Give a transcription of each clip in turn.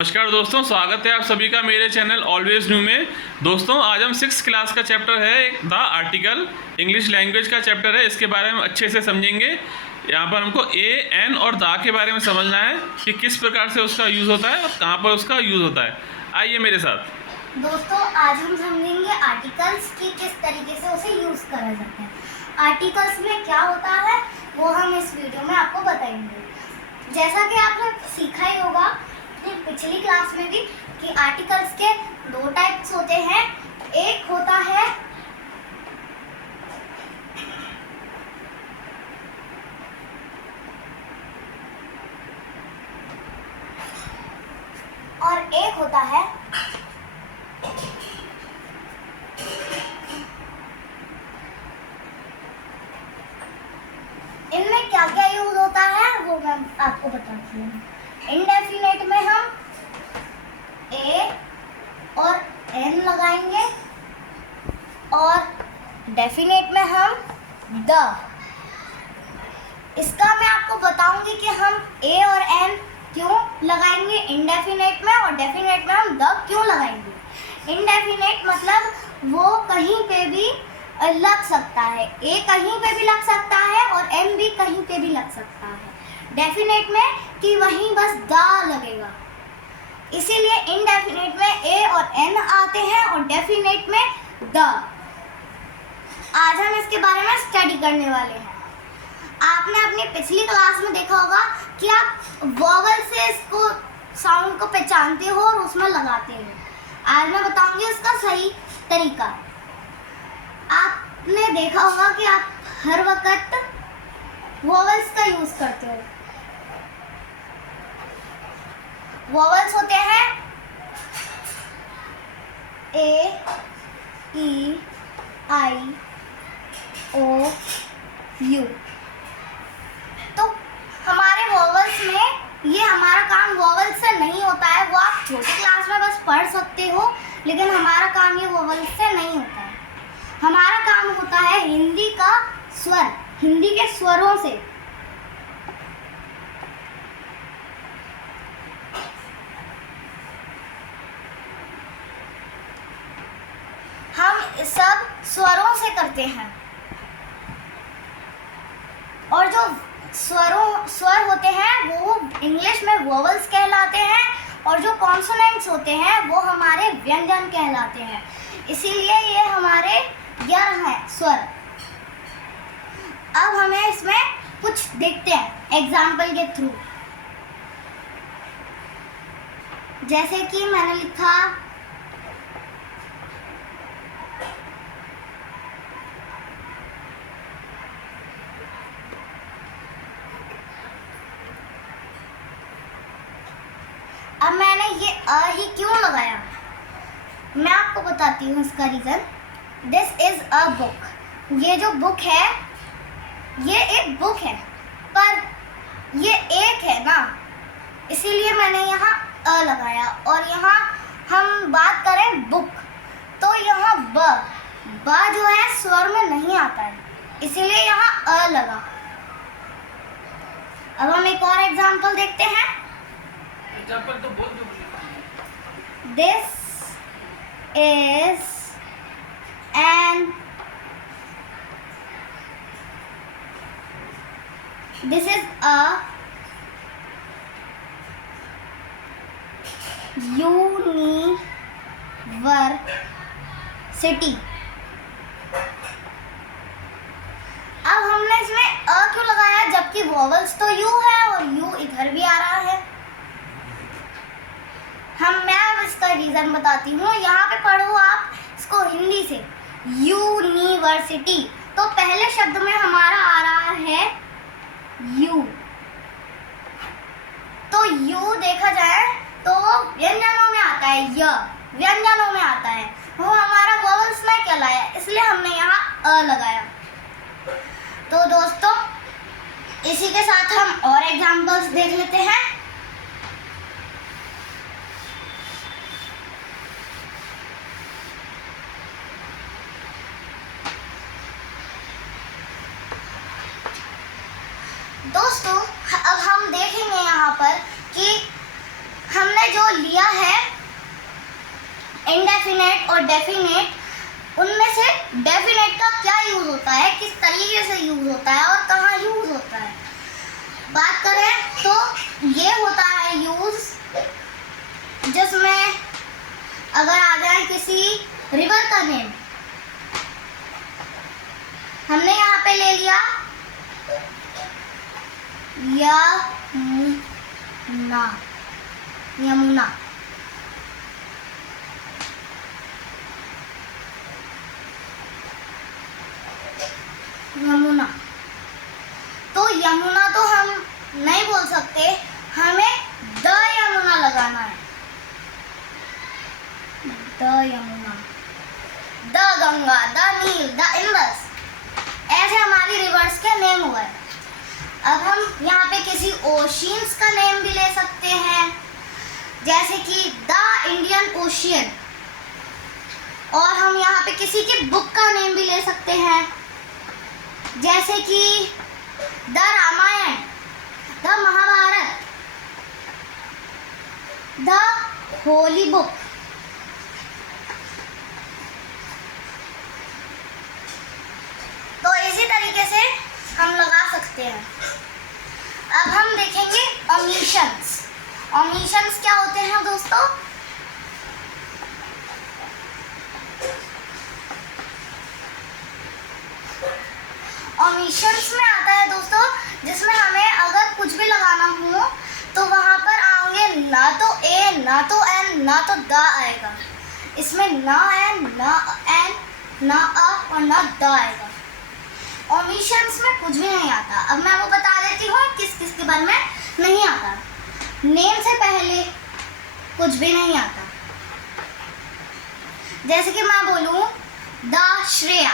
नमस्कार दोस्तों, स्वागत है आप सभी का मेरे चैनल ऑलवेज न्यू में। दोस्तों आज हम 6th क्लास का चैप्टर है द आर्टिकल, इंग्लिश लैंग्वेज का चैप्टर है। इसके बारे में अच्छे से समझेंगे। यहाँ पर हमको ए एन और द के बारे में समझना है कि किस प्रकार से उसका यूज़ होता है और कहाँ पर उसका यूज़ होता है। आइए मेरे साथ। दोस्तों आज हम समझेंगे आर्टिकल्स की किस तरीके से उसे यूज़ करा जाता है। आर्टिकल्स में क्या होता है वो हम इस वीडियो में आपको बताएंगे। जैसा कि आपने सीखा ही होगा पिछली क्लास में भी कि आर्टिकल्स के दो टाइप्स होते हैं। एक होता है और एक होता है इनमें क्या क्या यूज होता है वो मैं आपको बताती हूँ। इंडेफिनेट में हम ए और एन लगाएंगे और डेफिनेट में हम द। इसका मैं आपको बताऊंगी कि हम ए और एन क्यों लगाएंगे इंडेफिनेट में और डेफिनेट में हम द क्यों लगाएंगे। इंडेफिनेट मतलब वो कहीं पे भी लग सकता है, ए कहीं पे भी लग सकता है और एन भी कहीं पे भी लग सकता है। डेफिनेट में कि वहीं बस द लगेगा, इसीलिए इनडेफिनेट में ए और एन आते हैं और डेफिनेट में द। आज हम इसके बारे में स्टडी करने वाले हैं। आपने अपनी पिछली क्लास में देखा होगा कि आप वॉवल से इसको साउंड को पहचानते हो और उसमें लगाते हो। आज मैं बताऊंगी उसका सही तरीका। आपने देखा होगा कि आप हर वक्त वॉवल्स का यूज करते हो। वॉवल्स होते हैं ए, ई, आई, ओ, यू। तो हमारे वॉवल्स में ये हमारा काम वॉवल्स से नहीं होता है, वो आप छोटी क्लास में बस पढ़ सकते हो, लेकिन हमारा काम ये वॉवल्स से नहीं होता है। हमारा काम होता है हिंदी का स्वर, हिंदी के स्वरों से। हम सब स्वरों से करते हैं और जो स्वर होते हैं वो इंग्लिश में वोवल्स कहलाते हैं और जो कॉन्सोनेंट्स होते हैं वो हमारे व्यंजन कहलाते हैं। इसीलिए ये हमारे 11 हैं स्वर। अब हमें इसमें कुछ देखते हैं एग्जाम्पल के थ्रू। जैसे कि मैंने लिखा अब मैंने ये अ ही क्यों लगाया, मैं आपको बताती हूँ इसका reason. This is a book. ये जो बुक है ये एक बुक है, पर ये एक है ना, इसीलिए मैंने यहाँ अ लगाया। और यहाँ हम बात करें बुक तो यहाँ ब जो है स्वर में नहीं आता है, इसीलिए यहाँ अ लगा। अब हम एक और एग्जाम्पल देखते हैं। तो बोल दो। This is an this is a university। अब हमने इसमें अ क्यों लगाया जबकि वॉवल्स तो यू है और यू इधर भी आ रहा है। मैं अब इसका रीज़न बताती हूँ। यहाँ पे पढ़ो आप इसको हिंदी से, यूनिवर्सिटी। तो पहले शब्द में हमारा आ रहा है यू, तो यू देखा जाए तो व्यंजनों में आता है, य व्यंजनों में आता है, वो हमारा वोवल्स में कहलाया, इसलिए हमने यहाँ अ लगाया। तो दोस्तों इसी के साथ हम और एग्जाम्पल्स देख लेते हैं। दोस्तों अब हम देखेंगे यहाँ पर कि हमने जो लिया है इंडेफिनेट और डेफिनेट, उनमें से डेफिनेट का क्या यूज होता है, किस तरीके से यूज होता है और कहाँ यूज होता है, बात करें तो ये होता है यूज जिसमें अगर आ जाए किसी रिवर का नेम, हमने यहाँ पे ले लिया यमुना, यमुना, यमुना, तो यमुना तो हम नहीं बोल सकते, हमें द यमुना लगाना है, the Yamuna, the Ganga, the Nile, the Indus, ऐसे हमारी रिवर्स के नेम हुए। अब हम यहाँ पे किसी ओशियंस का नेम भी ले सकते हैं, जैसे कि द इंडियन ओशियन, और हम यहाँ पे किसी की बुक का नेम भी ले सकते हैं, जैसे कि the Ramayana, the Mahabharata, the holy book. तो इसी तरीके से हम लगा सकते हैं। अब हम देखेंगे ओमिशंस। ओमिशंस क्या होते हैं दोस्तों? ओमिशंस में आता है दोस्तों जिसमें हमें अगर कुछ भी लगाना हो तो वहाँ पर आएंगे ना तो ए, ना तो एन, ना तो द आएगा। इसमें ना एन, ना एन, ना अ और ना द आएगा। ओमिशंस में कुछ भी नहीं आता। अब मैं वो बता देती हूँ किस किस के बारे में नहीं आता। नेम से पहले कुछ भी नहीं आता। जैसे कि मैं बोलूँ द श्रेया,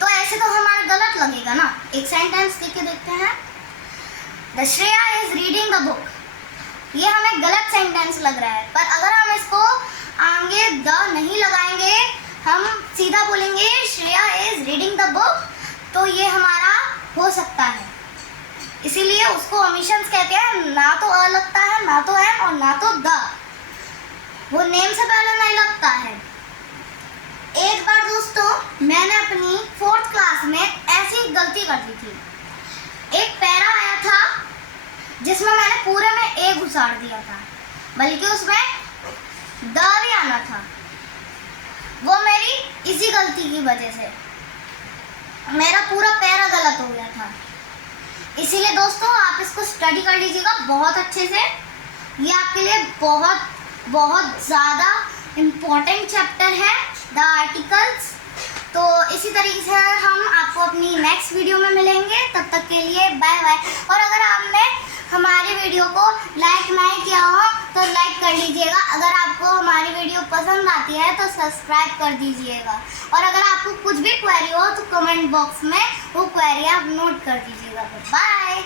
तो ऐसे तो हमारा गलत लगेगा ना। एक सेंटेंस लिख के देखते हैं, the Shreya is reading the book. ये हमें गलत सेंटेंस लग रहा है, पर अगर हम इसको आगे द नहीं लगाएंगे, हम सीधा बोलेंगे Shreya is reading the book, तो ये हमारा हो सकता है। इसीलिए उसको ओमिशंस कहते हैं। ना तो अ लगता है, ना तो एन और ना तो द, वो नेम से पहले नहीं लगता है। एक बार दोस्तों मैंने अपनी 4th क्लास में ऐसी गलती कर दी थी। एक पैरा आया था जिसमें मैंने पूरे में ए घुसाड़ दिया था, बल्कि उसमें द भी आना था। वो मेरी इसी गलती की वजह से मेरा पूरा पैरा गलत हो गया था। इसीलिए दोस्तों आप इसको स्टडी कर लीजिएगा बहुत अच्छे से। ये आपके लिए बहुत बहुत ज़्यादा इम्पोर्टेंट चैप्टर है, द आर्टिकल्स। तो इसी तरीके से हम आपको अपनी नेक्स्ट वीडियो में मिलेंगे। तब तक के लिए बाय बाय। और अगर आपने हमारी वीडियो को लाइक नहीं किया हो तो लाइक कर लीजिएगा। अगर आपको हमारी वीडियो पसंद आती है तो सब्सक्राइब कर दीजिएगा। और अगर आपको कुछ भी क्वेरी हो तो कमेंट बॉक्स में वो क्वेरी आप नोट कर दीजिएगा। बाय।